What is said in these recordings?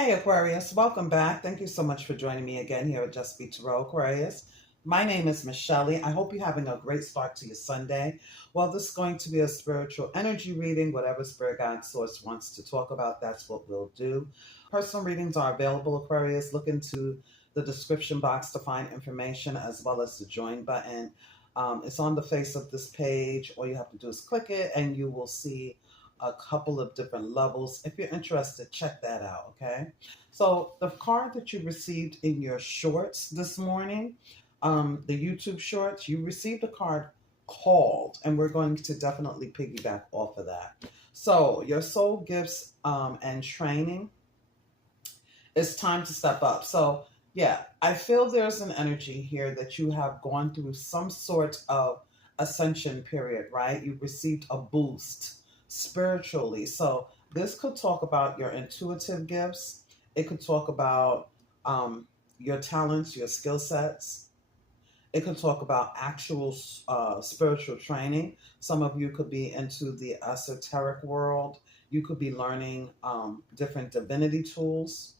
Hey Aquarius, welcome back. Thank you so much for joining me again here at Just Be Tarot Aquarius. My name is Michelle. I hope you're having a great start to your Sunday. Well, this is going to be a spiritual energy reading. Whatever spirit guide source wants to talk about, that's what we'll do. Personal readings are available, Aquarius. Look into the description box to find information as well as the join button. It's on the face of this page. All you have to do is click it and you will see a couple of different levels. If you're interested, check that out, okay? So the card that you received in your shorts this morning, the YouTube shorts, you received a card called, and we're going to definitely piggyback off of that. So your soul gifts and training, it's time to step up. So yeah, I feel there's an energy here that you have gone through some sort of ascension period, right? You've received a boost spiritually. So this could talk about your intuitive gifts. It could talk about your talents, your skill sets. It could talk about actual spiritual training. Some of you could be into the esoteric world. You could be learning different divinity tools.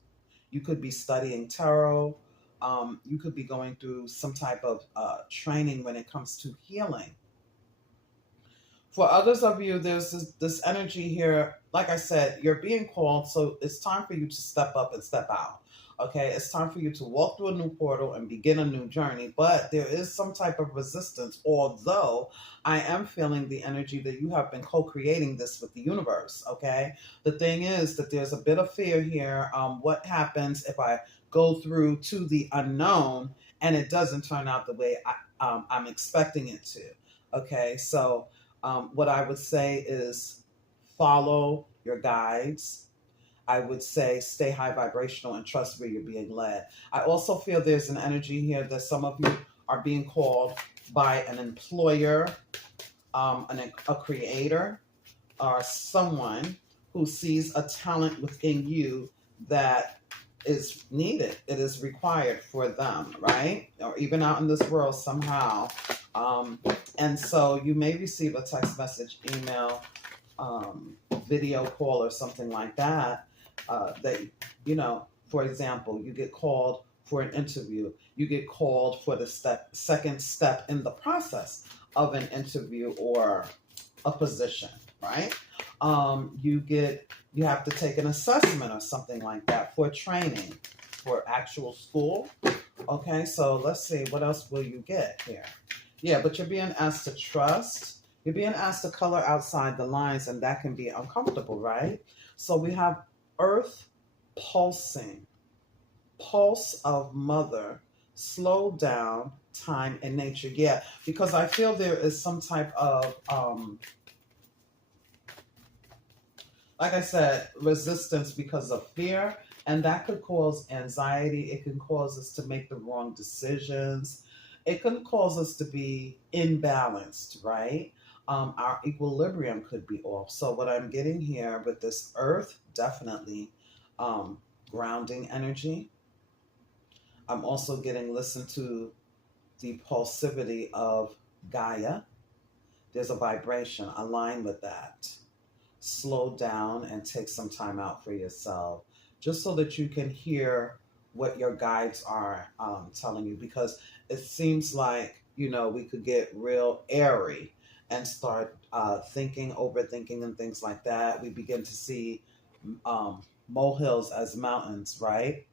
You could be studying tarot. You could be going through some type of training when it comes to healing. For others of you, there's this energy here. Like I said, you're being called, so it's time for you to step up and step out. Okay, it's time for you to walk through a new portal and begin a new journey. But there is some type of resistance, although I am feeling the energy that you have been co-creating this with the universe. Okay, the thing is that there's a bit of fear here. What happens if I go through to the unknown and it doesn't turn out the way I'm expecting it to? Okay, so what I would say is follow your guides. I would say stay high vibrational and trust where you're being led. I also feel there's an energy here that some of you are being called by an employer, a creator, or someone who sees a talent within you that is needed. It is required for them, right? Or even out in this world somehow. And so you may receive a text message, email, video call, or something like that. That, for example, you get called for an interview. You get called for the second step in the process of an interview or a position, right? You have to take an assessment or something like that for training, for actual school. Okay, so let's see, what else will you get here? Yeah, but you're being asked to trust. You're being asked to color outside the lines, and that can be uncomfortable, right? So we have Earth pulsing, pulse of mother, slow down, time, and nature. Yeah, because I feel there is some type of, like I said, resistance because of fear, and that could cause anxiety. It can cause us to make the wrong decisions. It can cause us to be imbalanced, right? Our equilibrium could be off. So what I'm getting here with this Earth, definitely grounding energy. I'm also getting listen to the pulsivity of Gaia. There's a vibration, align with that. Slow down and take some time out for yourself, just so that you can hear what your guides are telling you, because it seems like, we could get real airy and start thinking, overthinking, and things like that. We begin to see molehills as mountains, right?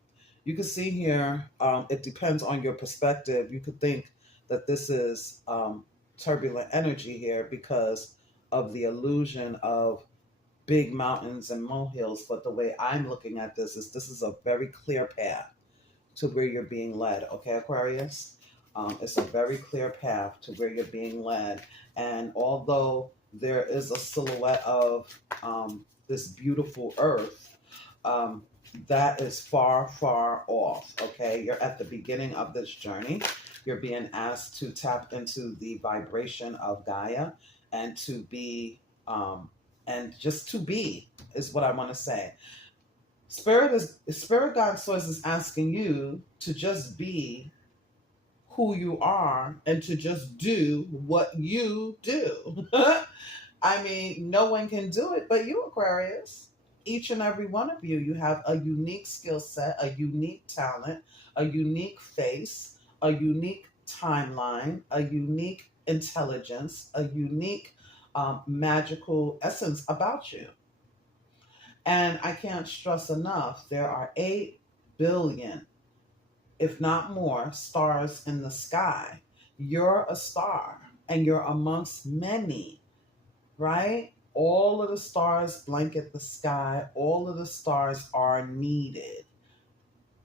You can see here, it depends on your perspective. You could think that this is turbulent energy here because of the illusion of big mountains and molehills. But the way I'm looking at this is a very clear path to where you're being led. Okay, Aquarius? It's a very clear path to where you're being led. And although there is a silhouette of this beautiful Earth, that is far, far off. Okay, you're at the beginning of this journey. You're being asked to tap into the vibration of Gaia and to be, and just to be is what I want to say. Spirit guide source is asking you to just be who you are and to just do what you do. I mean, no one can do it but you, Aquarius. each and every one of you, you have a unique skill set, a unique talent, a unique face, a unique timeline, a unique intelligence, a unique magical essence about you. And I can't stress enough, there are 8 billion, if not more, stars in the sky. You're a star and you're amongst many, right? All of the stars blanket the sky. All of the stars are needed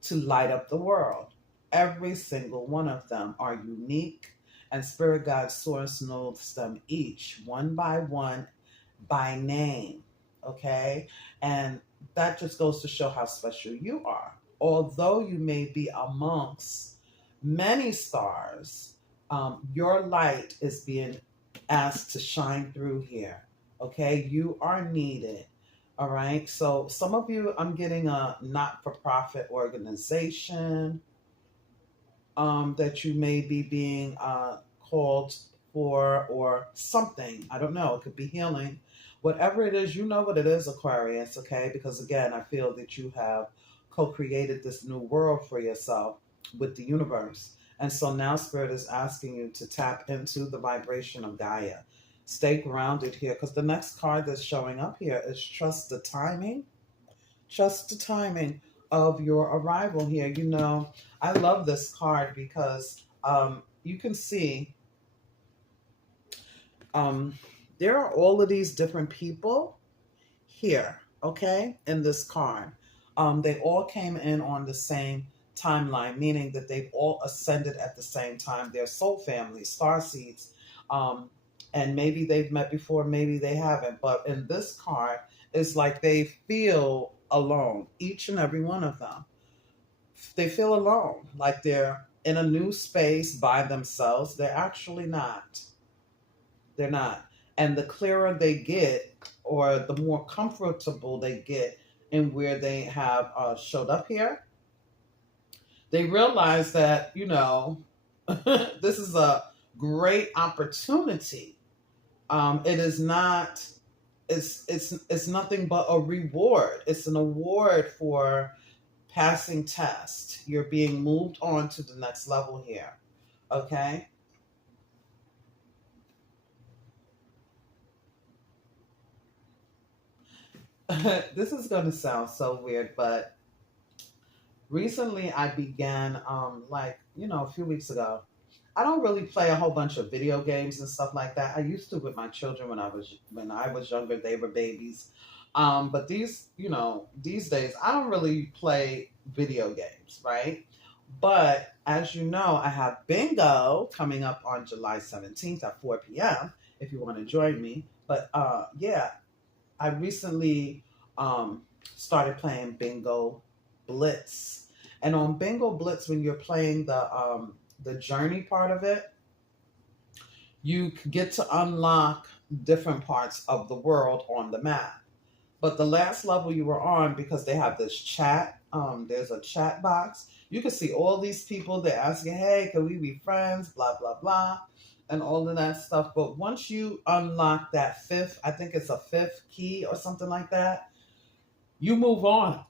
to light up the world. Every single one of them are unique, and Spirit Guide Source knows them each, one by name, okay? And that just goes to show how special you are. Although you may be amongst many stars, your light is being asked to shine through here, okay? You are needed. All right. So some of you, I'm getting a not-for-profit organization that you may be being called for, or something. I don't know. It could be healing. Whatever it is, you know what it is, Aquarius, okay? Because again, I feel that you have co-created this new world for yourself with the universe. And so now Spirit is asking you to tap into the vibration of Gaia. Stay grounded here, because the next card that's showing up here is trust the timing. Trust the timing of your arrival here. You know, I love this card because you can see there are all of these different people here, okay, in this card. They all came in on the same timeline, meaning that they've all ascended at the same time. They're soul families, starseeds. And maybe they've met before, maybe they haven't. But in this card, it's like they feel alone, each and every one of them. They feel alone, like they're in a new space by themselves. They're actually not. They're not. And the clearer they get, or the more comfortable they get in where they have showed up here, they realize that, you know, this is a great opportunity. It is not, it's nothing but a reward. It's an award for passing test. You're being moved on to the next level here. Okay? This is going to sound so weird, but recently I began, a few weeks ago, I don't really play a whole bunch of video games and stuff like that. I used to with my children when I was younger. They were babies. But these days, I don't really play video games, right? But as you know, I have bingo coming up on July 17th at 4 p.m. if you want to join me. But I recently started playing Bingo Blitz. And on Bingo Blitz, when you're playing the journey part of it, you get to unlock different parts of the world on the map. But the last level you were on, because they have this chat, there's a chat box. You can see all these people. They're asking, hey, can we be friends? Blah, blah, blah, and all of that stuff. But once you unlock that fifth, I think it's a fifth key or something like that, you move on.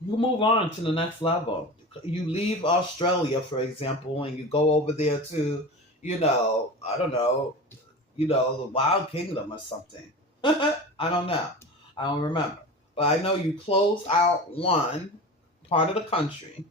You move on to the next level. You leave Australia, for example, and you go over there to, I don't know, the Wild Kingdom or something. I don't know. I don't remember. But I know you close out one part of the country,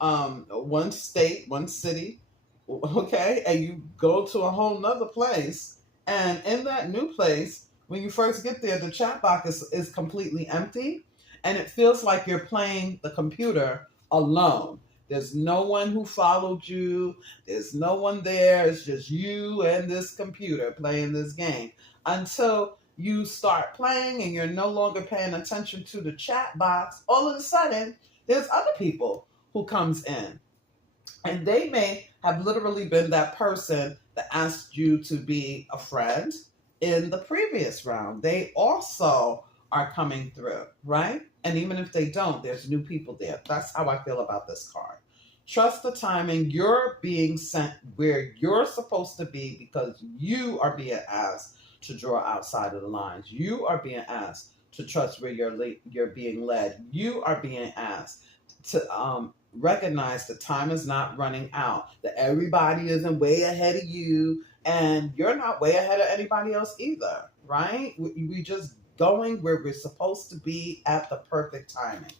one state, one city, okay? And you go to a whole nother place. And in that new place, when you first get there, the chat box is completely empty. And it feels like you're playing the computer alone. There's no one who followed you. There's no one there. It's just you and this computer playing this game. Until you start playing and you're no longer paying attention to the chat box, all of a sudden, there's other people who comes in. And they may have literally been that person that asked you to be a friend in the previous round. They also are coming through, right? And even if they don't, there's new people there. That's how I feel about this card. Trust the timing. You're being sent where you're supposed to be because you are being asked to draw outside of the lines. You are being asked to trust where you're being led. You are being asked to recognize that time is not running out, that everybody isn't way ahead of you, and you're not way ahead of anybody else either, right? We just going where we're supposed to be at the perfect timing,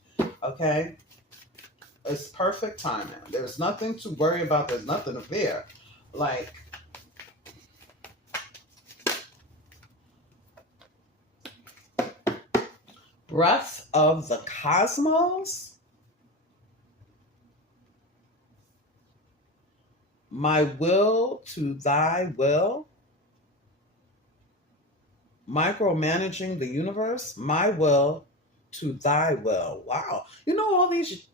okay? It's perfect timing. There's nothing to worry about. There's nothing to fear. Like, breath of the cosmos, my will to thy will, micromanaging the universe, my will to thy will. Wow. You know, all these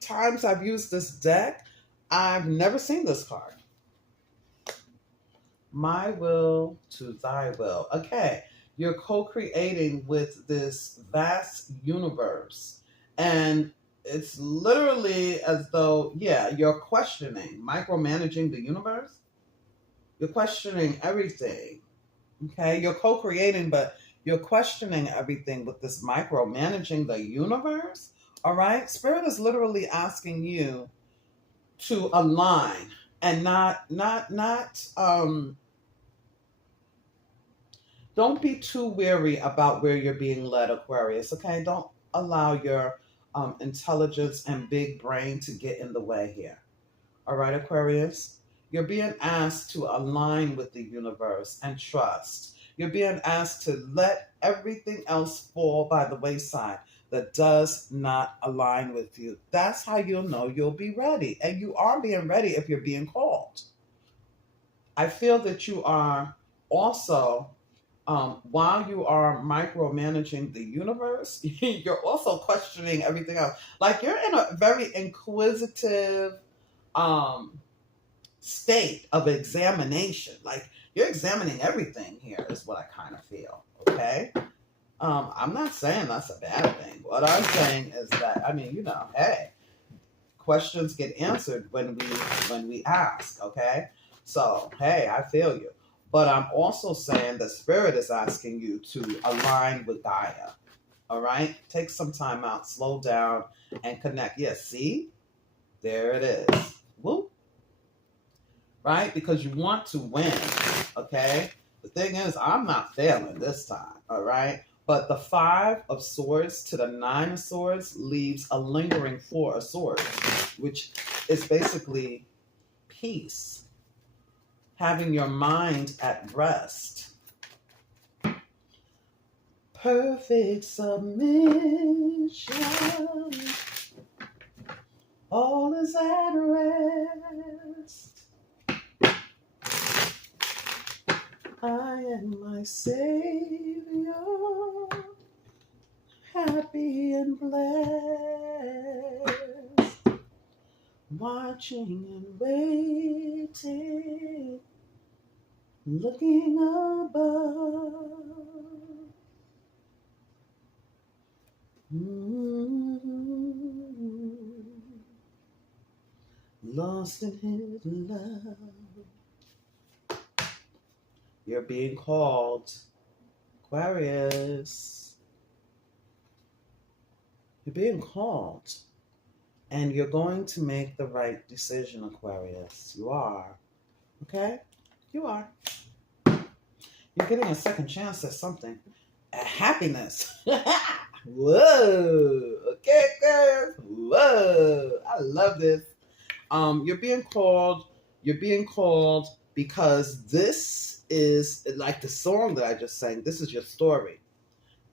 times I've used this deck, I've never seen this card. My will to thy will. Okay. You're co-creating with this vast universe. And it's literally as though, yeah, you're questioning, micromanaging the universe. You're questioning everything. Okay. You're co-creating, but you're questioning everything with this micromanaging the universe. All right. Spirit is literally asking you to align and not don't be too weary about where you're being led, Aquarius, okay? Don't allow your intelligence and big brain to get in the way here. All right, Aquarius? You're being asked to align with the universe and trust. You're being asked to let everything else fall by the wayside that does not align with you. That's how you'll know you'll be ready. And you are being ready if you're being called. I feel that you are also... while you are micromanaging the universe, you're also questioning everything else. Like, you're in a very inquisitive state of examination. Like, you're examining everything here is what I kind of feel, okay? I'm not saying that's a bad thing. What I'm saying is that, I mean, you know, hey, questions get answered when we ask, okay? So, hey, I feel you. But I'm also saying the Spirit is asking you to align with Gaia. All right? Take some time out, slow down, and connect. Yes, see? There it is. Woo. Right? Because you want to win. Okay? The thing is, I'm not failing this time. All right? But the 5 of Swords to the 9 of Swords leaves a lingering 4 of Swords, which is basically peace. Having your mind at rest. Perfect submission. All is at rest. I am my Savior, happy and blessed, watching and waiting, looking above. Lost in his love. You're being called, Aquarius. You're being called. And you're going to make the right decision, Aquarius. You are. Okay? You are. You're getting a second chance at something. At happiness. Whoa. Okay, Aquarius. Whoa. I love this. You're being called. You're being called because this is like the song that I just sang. This is your story.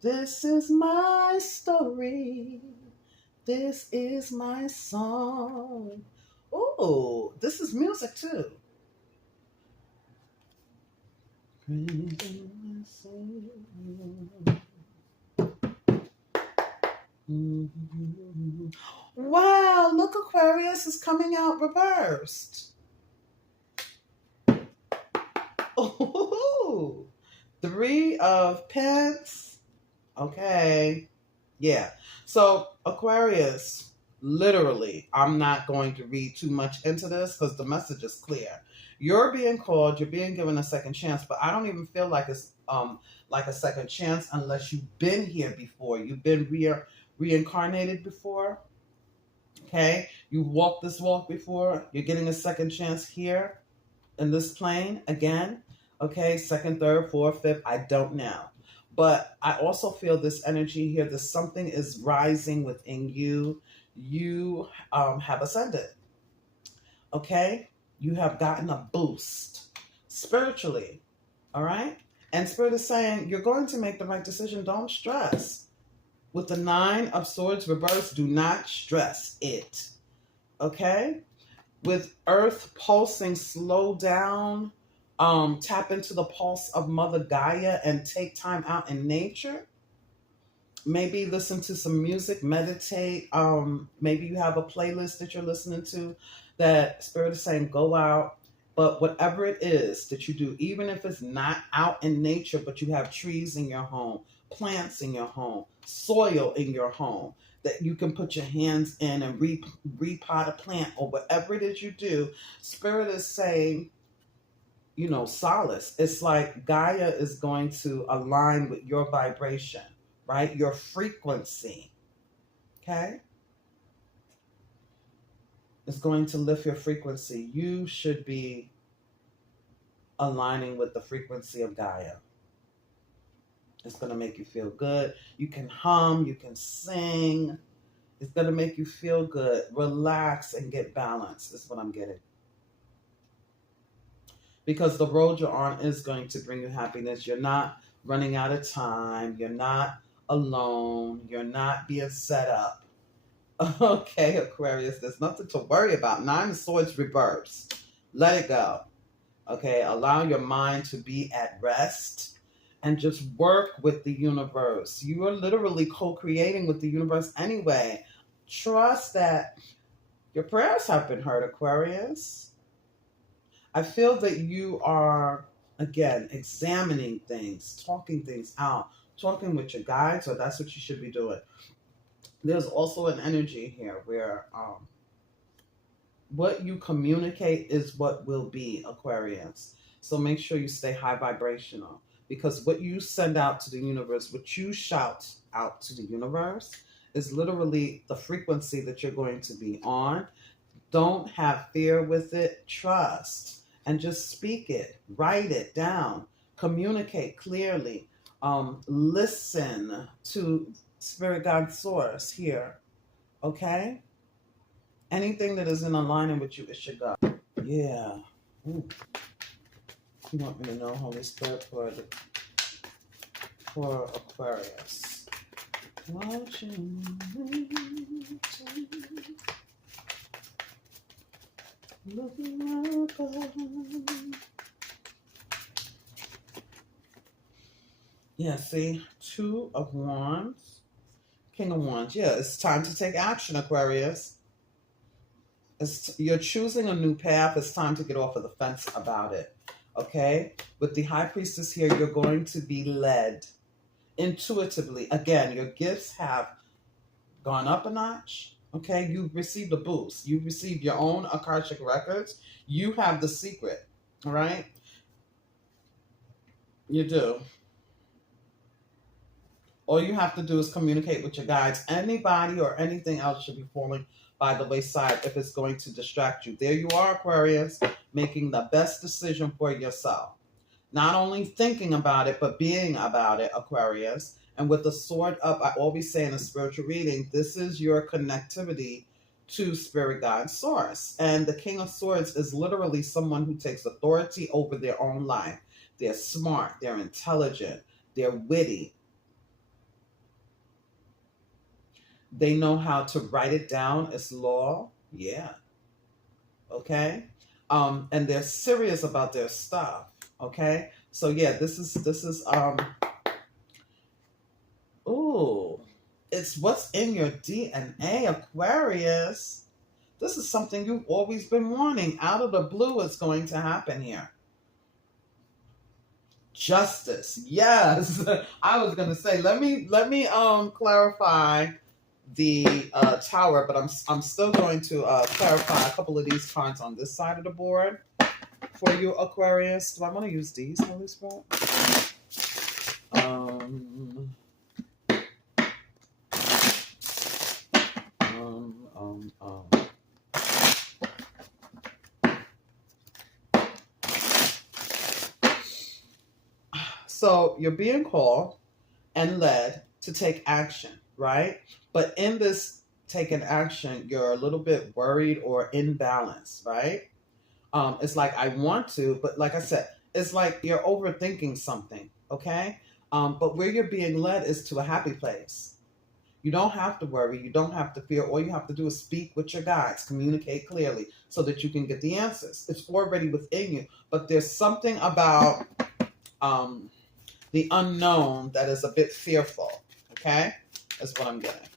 This is my story. This is my song. Oh, this is music too. Wow, look, Aquarius is coming out reversed. Oh, 3 of Pence. Okay. Yeah. So, Aquarius, literally, I'm not going to read too much into this because the message is clear. You're being called, you're being given a second chance, but I don't even feel like it's like a second chance unless you've been here before. You've been reincarnated before. Okay? You've walked this walk before. You're getting a second chance here in this plane again. Okay? Second, third, fourth, fifth. I don't know. But I also feel this energy here that something is rising within you. You have ascended. Okay? You have gotten a boost spiritually. All right? And Spirit is saying, you're going to make the right decision. Don't stress. With the 9 of Swords reversed, do not stress it. Okay? With Earth pulsing, slow down. Tap into the pulse of Mother Gaia and take time out in nature. Maybe listen to some music, meditate. Maybe you have a playlist that you're listening to that Spirit is saying, go out. But whatever it is that you do, even if it's not out in nature, but you have trees in your home, plants in your home, soil in your home, that you can put your hands in and repot a plant, or whatever it is you do, Spirit is saying, you know, solace. It's like Gaia is going to align with your vibration, right? Your frequency, okay? It's going to lift your frequency. You should be aligning with the frequency of Gaia. It's going to make you feel good. You can hum, you can sing. It's going to make you feel good. Relax and get balanced is what I'm getting. Because the road you're on is going to bring you happiness. You're not running out of time. You're not alone. You're not being set up. Okay, Aquarius, there's nothing to worry about. 9 of Swords reversed. Let it go. Okay, allow your mind to be at rest and just work with the universe. You are literally co-creating with the universe anyway. Trust that your prayers have been heard, Aquarius. I feel that you are, again, examining things, talking things out, talking with your guides, or that's what you should be doing. There's also an energy here where what you communicate is what will be, Aquarius. So make sure you stay high vibrational, because what you send out to the universe, what you shout out to the universe is literally the frequency that you're going to be on. Don't have fear with it. Trust. And just speak it. Write it down. Communicate clearly. Listen to Spirit Guide Source here. Okay? Anything that is in alignment with you, it should go. Yeah. Ooh. You want me to know, Holy Spirit, for Aquarius. Yeah, see? 2 of Wands. King of Wands. Yeah, it's time to take action, Aquarius. You're choosing a new path. It's time to get off of the fence about it. Okay? With the High Priestess here, you're going to be led intuitively. Again, your gifts have gone up a notch. Okay? You've received a boost. You've received your own Akashic records. You have the secret. All right? You do. All you have to do is communicate with your guides. Anybody or anything else should be falling by the wayside if it's going to distract you. There you are, Aquarius, making the best decision for yourself. Not only thinking about it, but being about it, Aquarius. And with the sword up, I always say in a spiritual reading, this is your connectivity to Spirit Guide Source. And the King of Swords is literally someone who takes authority over their own life. They're smart, they're intelligent, they're witty. They know how to write it down as law. Yeah. Okay. And they're serious about their stuff. Okay. So yeah, this is ooh, it's what's in your DNA, Aquarius. This is something you've always been wanting. Out of the blue, it's going to happen here. Justice. Yes. I was gonna say, let me clarify the tower, but I'm still going to clarify a couple of these cards on this side of the board for you, Aquarius. Do I want to use these, Holy Spirit? So you're being called and led to take action, right? But in this taking action, you're a little bit worried or imbalanced, right? It's like I want to, but like I said, it's like you're overthinking something, okay? But where you're being led is to a happy place. You don't have to worry. You don't have to fear. All you have to do is speak with your guides, communicate clearly so that you can get the answers. It's already within you. But there's something about the unknown that is a bit fearful, okay? That's what I'm getting.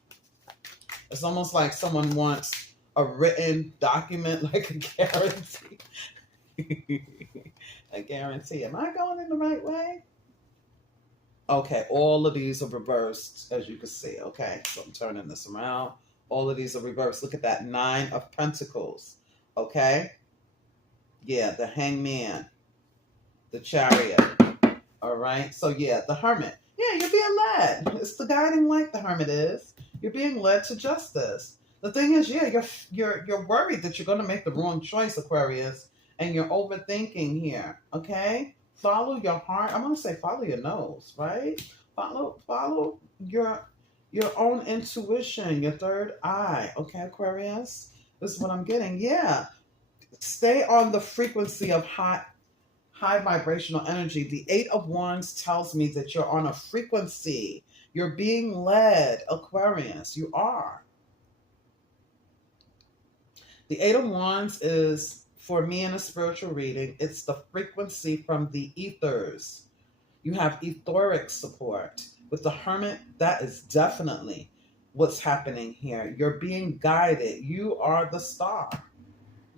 It's almost like someone wants a written document, like a guarantee. A guarantee. Am I going in the right way? Okay, all of these are reversed, as you can see. Okay, so I'm turning this around. All of these are reversed. Look at that, 9 of Pentacles. Okay? Yeah, the Hangman. The Chariot. All right? So, yeah, the Hermit. Yeah, you're being led. It's the guiding light, the Hermit is. You're being led to justice. The thing is, yeah, you're worried that you're going to make the wrong choice, Aquarius, and you're overthinking here, okay? Follow your heart. I'm going to say follow your nose, right? Follow your own intuition, your third eye, okay, Aquarius? This is what I'm getting. Yeah. Stay on the frequency of high vibrational energy. The 8 of Wands tells me that you're on a frequency. You're being led, Aquarius. You are. The 8 of Wands is, for me in a spiritual reading, it's the frequency from the ethers. You have etheric support. With the Hermit, that is definitely what's happening here. You're being guided. You are the star.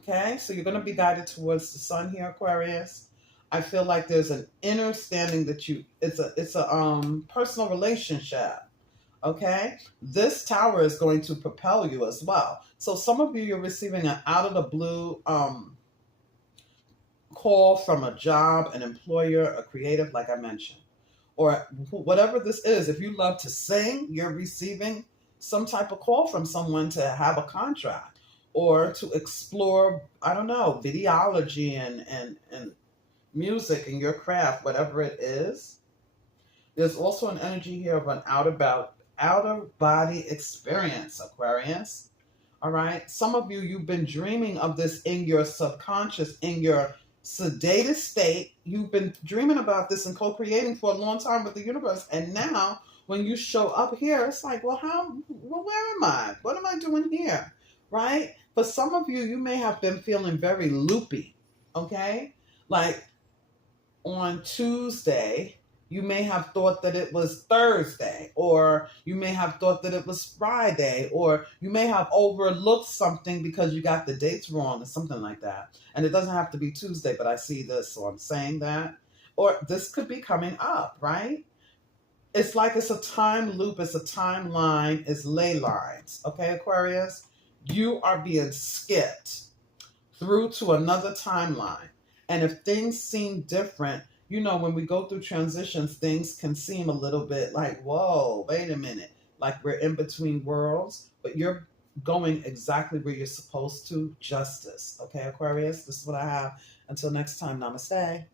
Okay? So you're going to be guided towards the sun here, Aquarius. I feel like there's an inner standing that it's a personal relationship. Okay, this tower is going to propel you as well. So some of you, you're receiving an out of the blue call from a job, an employer, a creative, like I mentioned, or whatever this is. If you love to sing, you're receiving some type of call from someone to have a contract or to explore, I don't know, videology and music and your craft, whatever it is. There's also an energy here of an out-of-body experience, Aquarius. All right. Some of you, you've been dreaming of this in your subconscious, in your sedated state. You've been dreaming about this and co-creating for a long time with the universe. And now when you show up here, it's like, well, where am I? What am I doing here? Right? For some of you, you may have been feeling very loopy. Okay. Like on Tuesday, you may have thought that it was Thursday, or you may have thought that it was Friday, or you may have overlooked something because you got the dates wrong or something like that. And it doesn't have to be Tuesday, but I see this, so I'm saying that. Or this could be coming up, right? It's like it's a time loop, it's a timeline, it's ley lines. Okay, Aquarius? You are being skipped through to another timeline. And if things seem different, you know, when we go through transitions, things can seem a little bit like, whoa, wait a minute. Like we're in between worlds, but you're going exactly where you're supposed to, justice. Okay, Aquarius, this is what I have. Until next time, namaste.